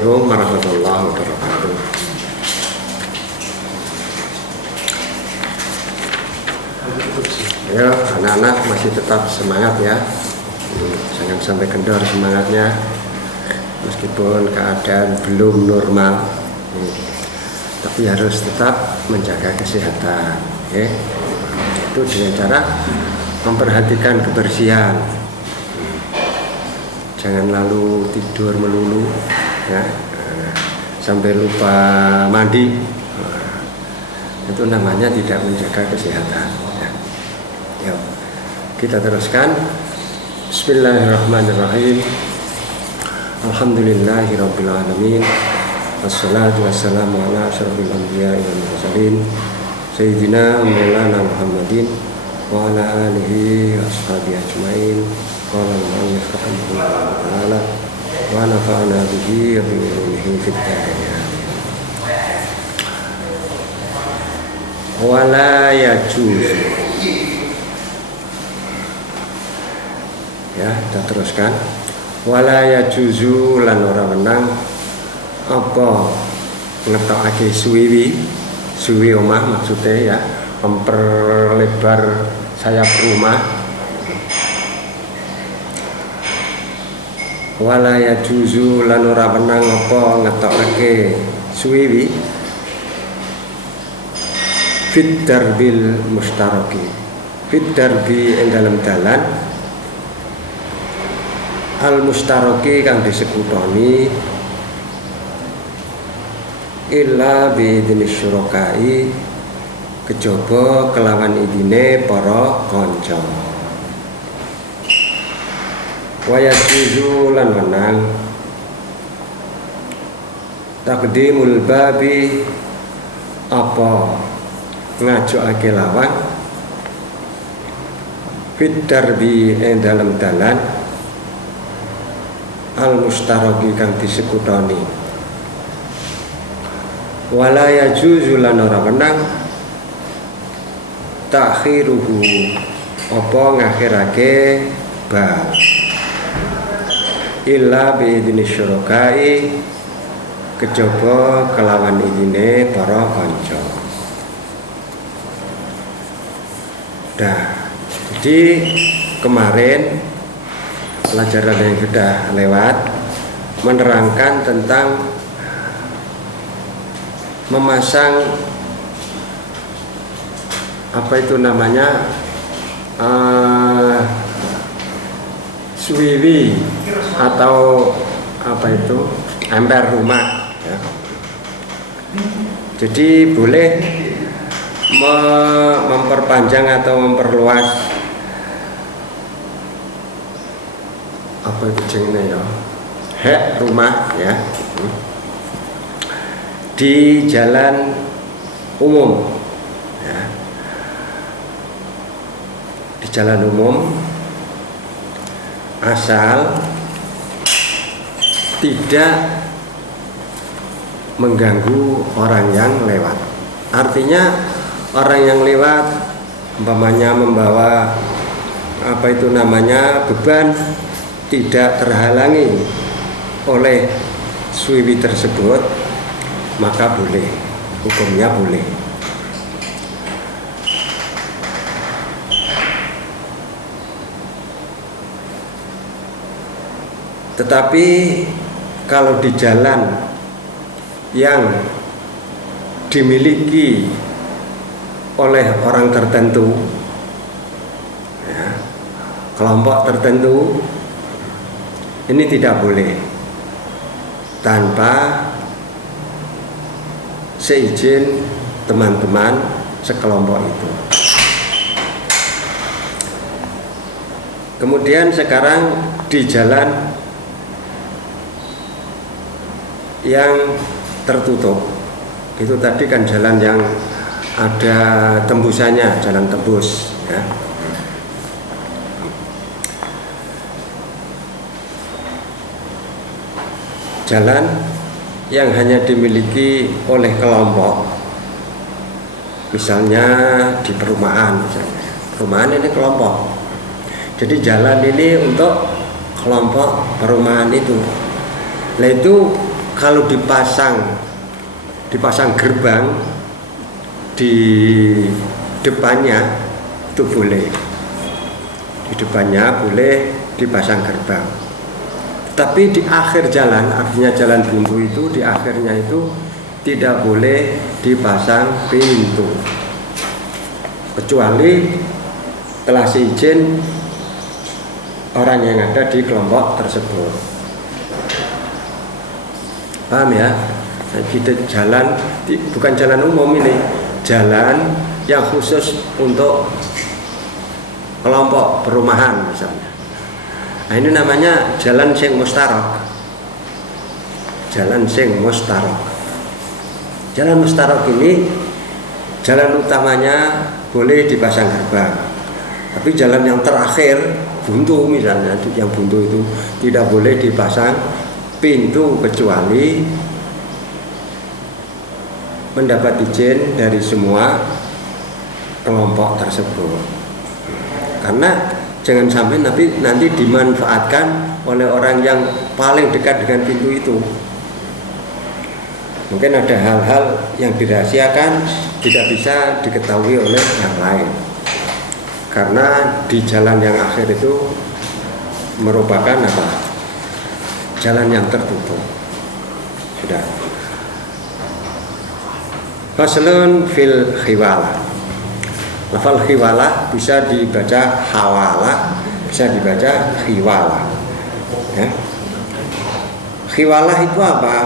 Assalamualaikum warahmatullahi wabarakatuh. Ya, anak-anak masih tetap semangat ya. Jangan sampai kendor semangatnya. Meskipun keadaan belum normal, tapi harus tetap menjaga kesehatan. Itu dengan cara memperhatikan kebersihan. Jangan lalu tidur melulu ya, sampai lupa mandi. Itu namanya tidak menjaga kesehatan ya. Yuk, kita teruskan. Bismillahirrahmanirrahim. Alhamdulillahirabbil alamin. Wassalatu wassalamu ala asyrofil anbiya'i wal mursalin sayyidina maulana Muhammadin wa ala alihi washabihi ajmain. Qala al-mu'allif rahimahullah ta'ala wa nafa'ana bihi wa bi ilmihi fid dharain. Wala yajuz. Ya, kita teruskan. Wala yajuzu lan ora wenang apa ngetokake suwi omah, maksudnya ya memperlebar sayap rumah. Wala yajuzu lan ora wenang apa ngetokake suwi fit darbil mustaraki, fit darbi ing dalam dalan al mustaraki kang disekutoni illa bi idzni syurakai, kejaba kelawan idine para kanca. Waya juzu lan wenang takdimul babi apa ngajokake lawan fit darbi ing dalam dalan al mustaraki kang disekutoni. Wala yajuzu lan ora wenang takhiruhu apa ngakhirake bab illa bi idzni syurakai, kejaba kelawan idine para kanca. Jadi kemarin pelajaran yang sudah lewat menerangkan tentang memasang apa itu namanya suwiwi atau apa itu emper rumah ya. Jadi boleh memperpanjang atau memperluas apa itu jenenge ya, hek rumah ya, di jalan umum ya. Di jalan umum asal tidak mengganggu orang yang lewat. Artinya orang yang lewat umpamanya membawa apa itu namanya beban tidak terhalangi oleh suwi tersebut, maka boleh, hukumnya boleh. Tetapi kalau di jalan yang dimiliki oleh orang tertentu ya, kelompok tertentu, ini tidak boleh tanpa seizin teman-teman sekelompok itu. Kemudian sekarang di jalan yang tertutup, itu tadi kan jalan yang ada tembusannya, jalan tembus ya. Jalan yang hanya dimiliki oleh kelompok, misalnya di perumahan, perumahan ini kelompok, jadi jalan ini untuk kelompok perumahan itu. Nah itu kalau dipasang gerbang di depannya itu boleh, di depannya boleh dipasang gerbang. Tapi di akhir jalan, artinya jalan buntu itu di akhirnya itu tidak boleh dipasang pintu kecuali telah seizin orang yang ada di kelompok tersebut. Paham ya? Nah, kita jalan, bukan jalan umum ini, jalan yang khusus untuk kelompok perumahan misalnya. Nah, ini namanya jalan sing mustarok. Jalan sing mustarok. Jalan mustarok ini jalan utamanya boleh dipasang gerbang. Tapi jalan yang terakhir buntu misalnya, yang buntu itu tidak boleh dipasang pintu kecuali mendapat izin dari semua kelompok tersebut. Karena jangan sampai nanti dimanfaatkan oleh orang yang paling dekat dengan pintu itu. Mungkin ada hal-hal yang dirahasiakan tidak bisa diketahui oleh yang lain. Karena di jalan yang akhir itu merupakan apa? Jalan yang tertutup. Sudah. Faslun fil khiwalah. Lafal khiwalah bisa dibaca hawalah, bisa dibaca khiwalah. Ya. Khiwalah itu apa?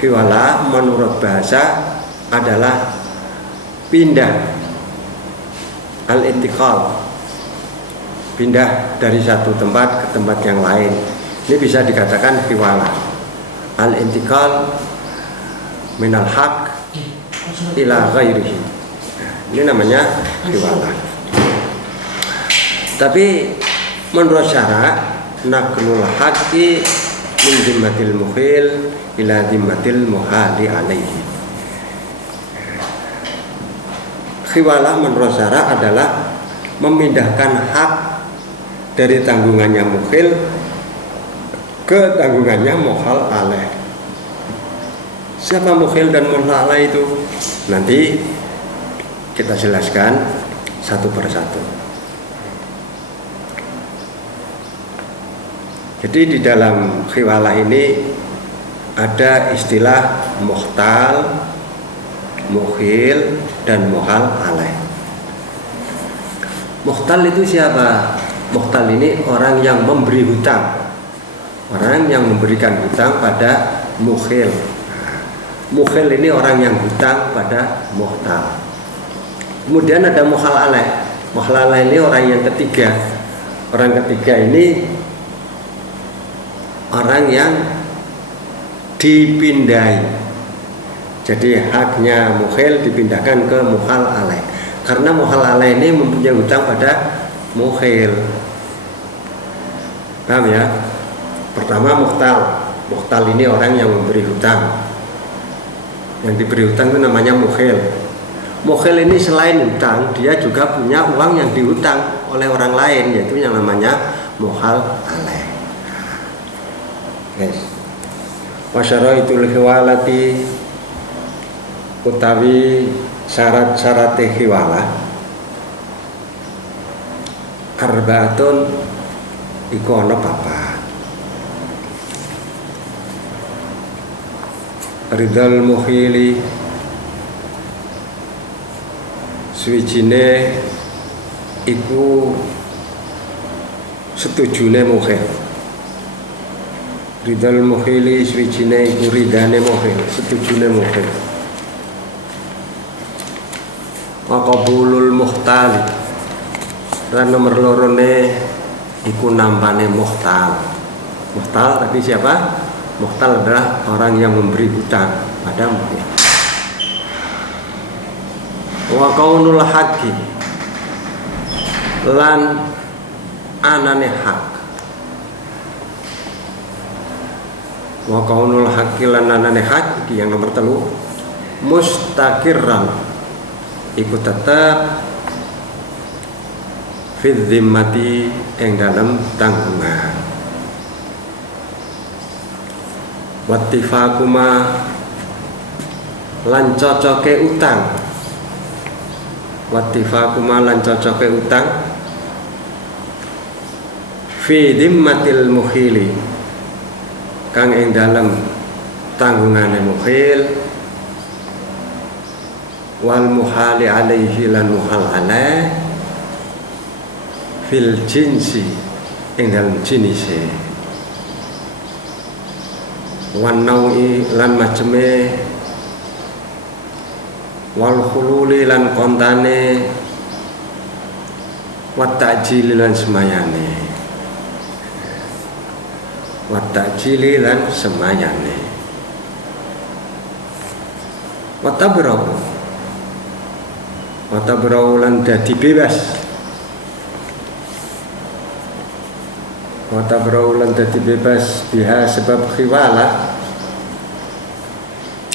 Khiwalah menurut bahasa adalah pindah, al-intiqal, pindah dari satu tempat ke tempat yang lain. Ini bisa dikatakan khiwalah, al-intiqal minal haq ila ghairihi. Ini namanya khiwalah. Tapi menurut syara naqlul haqqi min zimmatil mukhil ila zimmatil muhali alaihi. Khiwalah menurut syara adalah memindahkan hak dari tanggungannya mukhil ke tanggungannya muhal alaih. Siapa mukhil dan muhal alaih itu? Nanti kita jelaskan satu persatu. Jadi di dalam khiwalah ini ada istilah muhtal, mukhil, dan muhal alaih. Muhtal itu siapa? Muhtal ini orang yang memberi hutang, orang yang memberikan hutang pada mukhil. Mukhil ini orang yang hutang pada muhtal. Kemudian ada muhal alaih. Muhal alaih ini orang yang ketiga. Orang ketiga ini orang yang dipindai. Jadi haknya mukhil dipindahkan ke muhal alaih. Karena muhal alaih ini mempunyai hutang pada mukhil. Paham ya? Pertama muhtal. Muhtal ini orang yang memberi hutang. Yang diberi hutang itu namanya mukhil. Mukhil ini selain hutang, dia juga punya uang yang dihutang oleh orang lain, yaitu yang namanya muhal alaih. Yes. Wasyaraitul khiwalati utawi syarat-syarat khiwalah arbaatun iku ana papat. Ridal mukhili suwijine iku setujune mukhil. Ridal mukhili suwijine iku ridane mukhil, setujune mukhil. Wa qabulul muhtali. Dan nomor lorone iku nampane muhtal. Muhtal tapi siapa? Muhtal adalah orang yang memberi hutang pada mukhil. Wa kaunul haqqi lan anane hak. Wa kaunul haqqi lan anane hak iki yang nomor 3 mustaqirran iku tetap fi zimmati ing dalam tanggungan. wattifaquma lan cocoke utang, wattifaquma lan cocoke utang fi dhimmatil mukhili kang ing dalem tanggungane mukhil wal muhali alaihi lan muhal alaih fil jinsi ing dalem jinise wan naui lan maceme wal khululi lan kontane wat ta'jili lan semayane, wat ta'jili lan semayane, wat tabrau lan dadi bebas, wat tabrau lan dadi bebas biha sebab khiwala.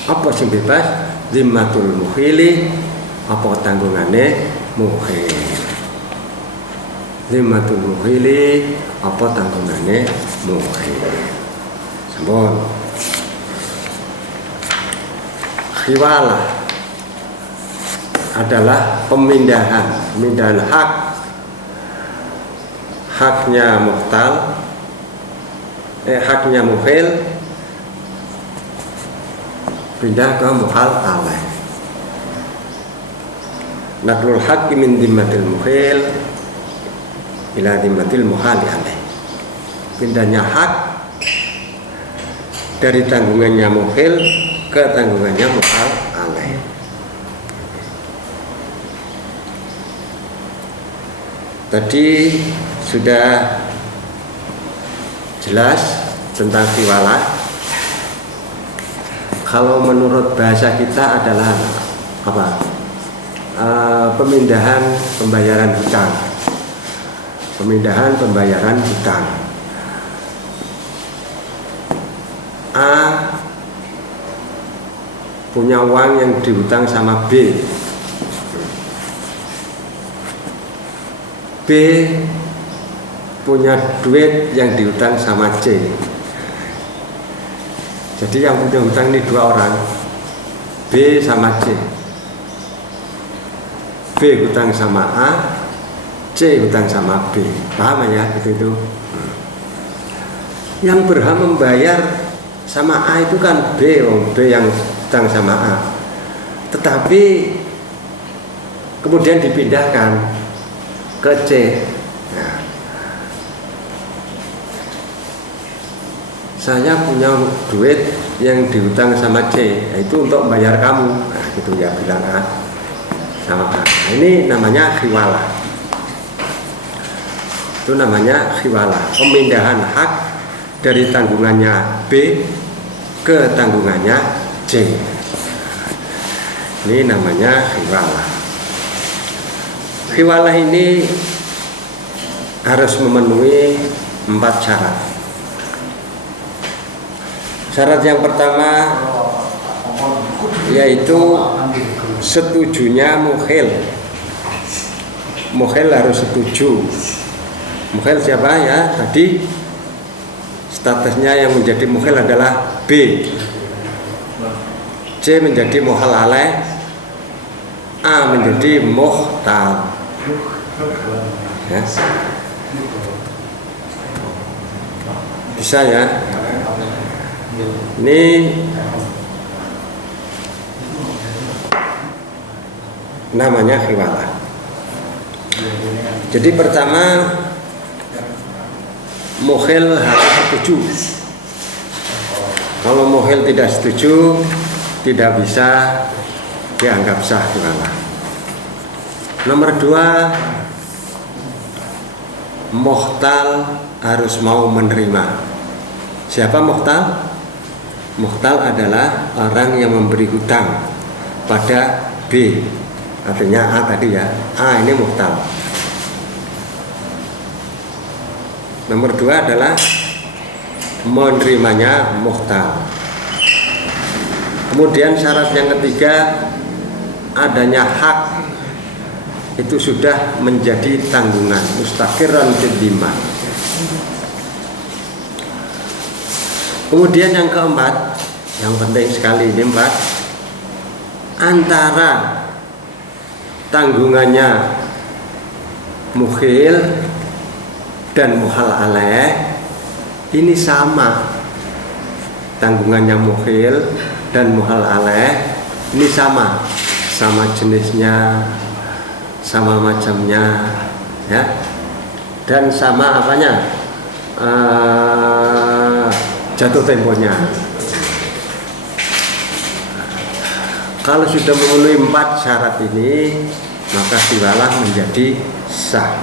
Apa sing bebas? Zimmatul mukhili, apa tanggungane mukhil. Zimmatul mukhili, apa tanggungane mukhil. Sampun. Khiwalah adalah pemindahan haknya muhtal, haknya mukhil pindah ke muhal alaih. Naklul haqqi min dhimmatil mukhil ila dhimmatil muhali alaih. Pindahnya hak dari tanggungannya mukhil ke tanggungannya muhal alaih. Tadi sudah jelas tentang khiwalah. Kalau menurut bahasa kita adalah apa? Pemindahan pembayaran hutang. Pemindahan pembayaran hutang. A punya uang yang dihutang sama B. B punya duit yang dihutang sama C. Jadi yang punya hutang ini dua orang, B sama C. B hutang sama A, C hutang sama B. Paham ya? Itu. Yang berhak membayar sama A itu kan B, B yang hutang sama A. Tetapi kemudian dipindahkan ke C. Nah, saya punya duit yang dihutang sama C, itu untuk bayar kamu. Nah, gitu ya, bilang A sama A. Nah, ini namanya khiwalah. Itu namanya khiwalah, pemindahan hak dari tanggungannya B ke tanggungannya C. Ini namanya khiwalah. Khiwalah ini harus memenuhi 4 syarat. Syarat yang pertama yaitu setujunya mukhil. Mukhil harus setuju. Mukhil siapa ya? Tadi statusnya yang menjadi mukhil adalah B. C menjadi muhal alaih, A menjadi muhtal. Ya. Bisa ya? Ini namanya khiwalah. Jadi pertama mukhil harus setuju. Kalau mukhil tidak setuju, tidak bisa dianggap sah khiwalah. Nomor 2, muhtal harus mau menerima. Siapa muhtal? Muhtal adalah orang yang memberi hutang pada B. Artinya A tadi ya. A ini muhtal. Nomor 2 adalah menerimanya muhtal. Kemudian syarat yang ketiga, adanya hak itu sudah menjadi tanggungan, mustaqirran fid dhimmah. Kemudian yang keempat, yang penting sekali ini empat, antara tanggungannya mukhil dan muhal alaih ini sama. Tanggungannya mukhil dan muhal alaih ini sama jenisnya, sama macamnya, ya, dan sama apanya, jatuh temponya. Kalau sudah memenuhi 4 syarat ini, maka khiwalah menjadi sah.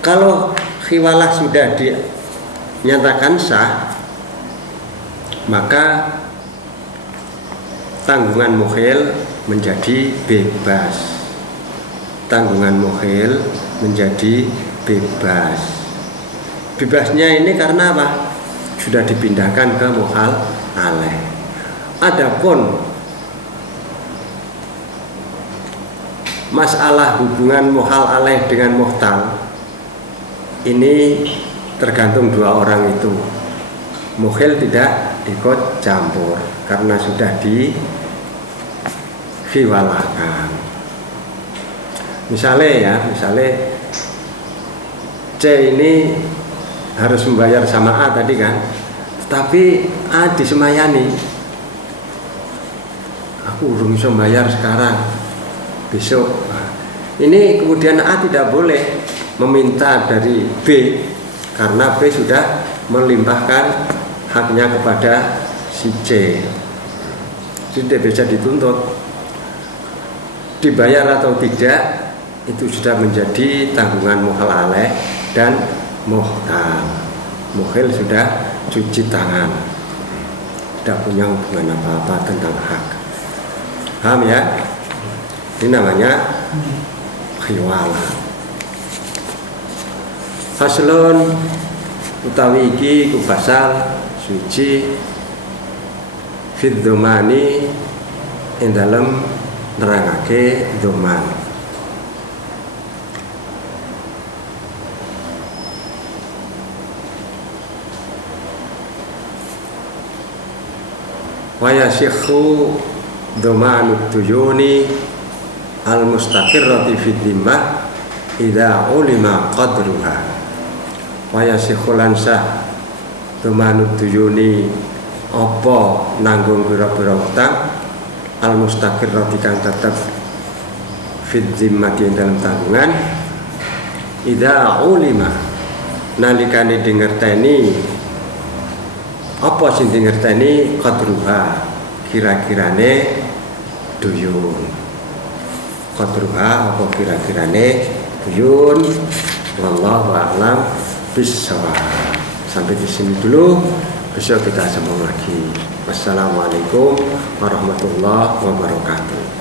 Kalau khiwalah sudah dinyatakan sah, maka tanggungan mukhil menjadi bebas. Tanggungan mukhil menjadi bebas. Bebasnya ini karena apa? Sudah dipindahkan ke muhal alaih. Adapun masalah hubungan muhal alaih dengan muhtal ini tergantung dua orang itu. Mukhil tidak ikut campur karena sudah dikhiwalahkan. Misalnya C ini harus membayar sama A tadi kan, tapi A disemayani. Aku belum bisa bayar sekarang, besok. Ini kemudian A tidak boleh meminta dari B karena B sudah melimpahkan haknya kepada si C. Tidak bisa dituntut. Dibayar atau tidak itu sudah menjadi tanggungan muhal alaih dan muhtal. Mukhil sudah cuci tangan, tidak punya hubungan apa-apa tentang hak. Paham ya? Ini namanya khiwalah. Faslun utawi iki ku pasal suci fid dhamani ing dalem nerangake dhaman. Wa yasikhu dhamanu tuyuni al-mustaqirrati fid dhimmah idza ulima qadruha. Wa yasikhu lansah dhamanu tuyuni apa nanggung pira-pira utang al-mustaqirrati kang tetep fid dhimmah ing dalam tanggungan idza ulima nalikane dingerteni apa sing dingerteni qadruha kira-kirane duyun. Qadruha apa kira-kirane duyun. Wallahu a'lam bishawab. Sampai di sini dulu, besok kita sambung lagi. Wassalamualaikum warahmatullahi wabarakatuh.